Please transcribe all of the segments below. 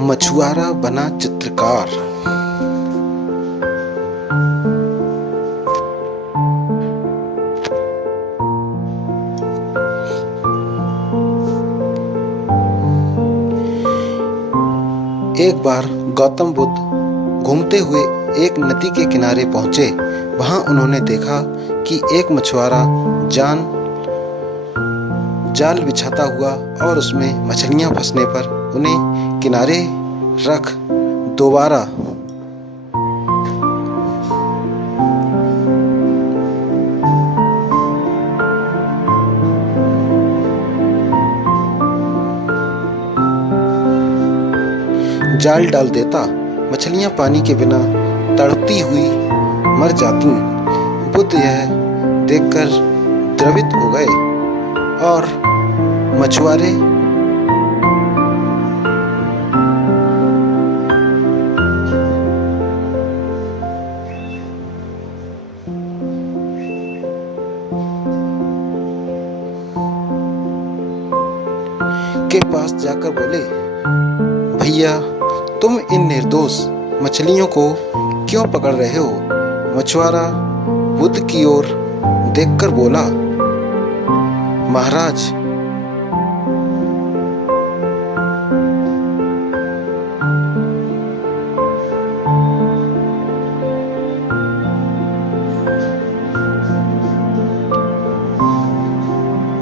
मछुआरा बना चित्रकार। एक बार गौतम बुद्ध घूमते हुए एक नदी के किनारे पहुंचे। वहां उन्होंने देखा कि एक मछुआरा जाल बिछाता हुआ और उसमें मछलियां फंसने पर उन्हें किनारे रख दोबारा जाल डाल देता। मछलियां पानी के बिना तड़पती हुई मर जाती। बुद्ध यह देखकर द्रवित हो गए और मछुआरे के पास जाकर बोले, भैया, तुम इन निर्दोष मछलियों को क्यों पकड़ रहे हो? मछुआरा बुद्ध की ओर देखकर बोला, महाराज,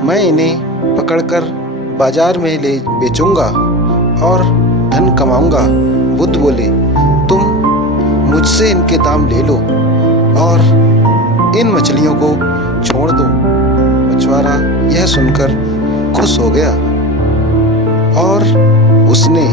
मैं इन्हें पकड़कर बाजार में ले बेचूंगा और धन कमाऊंगा। बुद्ध बोले, तुम मुझसे इनके दाम ले लो और इन मछलियों को छोड़ दो। मछुआरा यह सुनकर खुश हो गया और उसने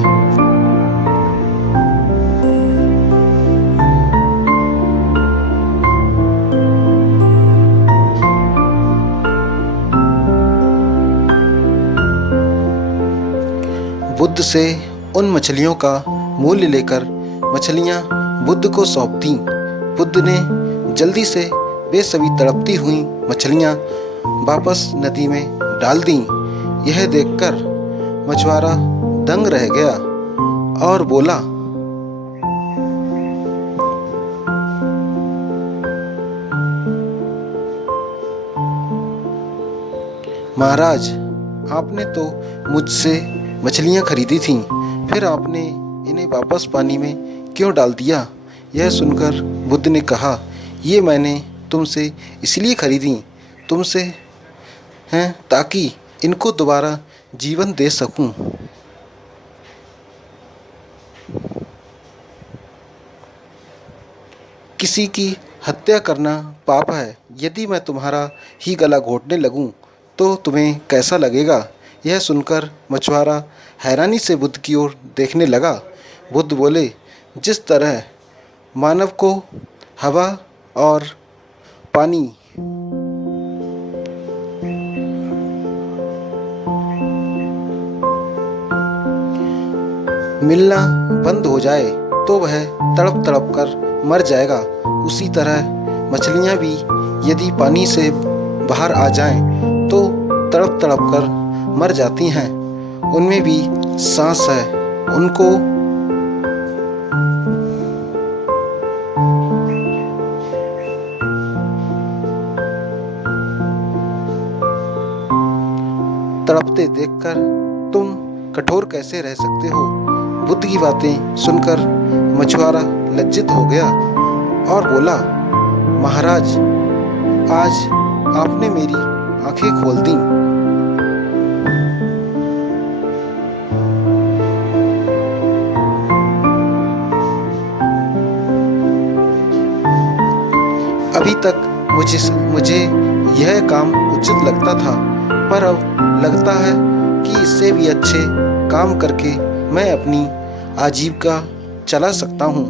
बुद्ध से उन मछलियों का मूल्य लेकर मछलियां बुद्ध को सौंप दी। बुद्ध ने जल्दी से वे सभी तड़पती हुई मछलियां वापस नदी में डाल दी। यह देखकर मछुआरा दंग रह गया और बोला, महाराज, आपने तो मुझसे मछलियां खरीदी थीं, फिर आपने इन्हें वापस पानी में क्यों डाल दिया? यह सुनकर बुद्ध ने कहा, ये मैंने तुमसे इसलिए खरीदी तुमसे हैं ताकि इनको दोबारा जीवन दे सकूं। किसी की हत्या करना पाप है। यदि मैं तुम्हारा ही गला घोटने लगूं तो तुम्हें कैसा लगेगा? यह सुनकर मछुआरा हैरानी से बुद्ध की ओर देखने लगा। बुद्ध बोले, जिस तरह मानव को हवा और पानी मिलना बंद हो जाए तो वह तड़प तड़प कर मर जाएगा, उसी तरह मछलियां भी यदि पानी से बाहर आ जाएं तो तड़प तड़प कर मर जाती हैं। उनमें भी सांस है, उनको तड़पते देखकर तुम कठोर कैसे रह सकते हो? बुद्ध की बातें सुनकर मछुआरा लज्जित हो गया और बोला, महाराज, आज आपने मेरी आंखें खोल दी। अभी तक मुझे यह काम उचित लगता था, पर अब लगता है कि इससे भी अच्छे काम करके मैं अपनी आजीविका चला सकता हूँ।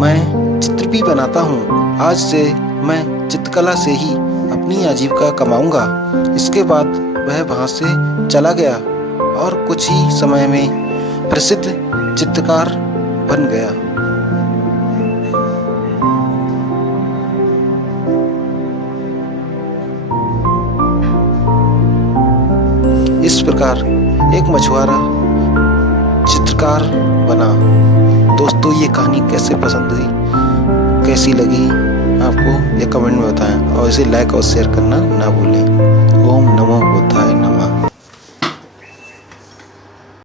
मैं चित्र भी बनाता हूँ। आज से मैं चित्रकला से ही अपनी आजीविका कमाऊंगा। इसके बाद वह वहाँ से चला गया और कुछ ही समय में प्रसिद्ध चित्रकार बन गया। इस प्रकार एक मछुआरा चित्रकार बना। दोस्तों, ये कहानी कैसे पसंद हुई, कैसी लगी आपको, ये कमेंट में बताएं और इसे लाइक और शेयर करना ना भूलें। ओम नमो बुद्धाय नमः।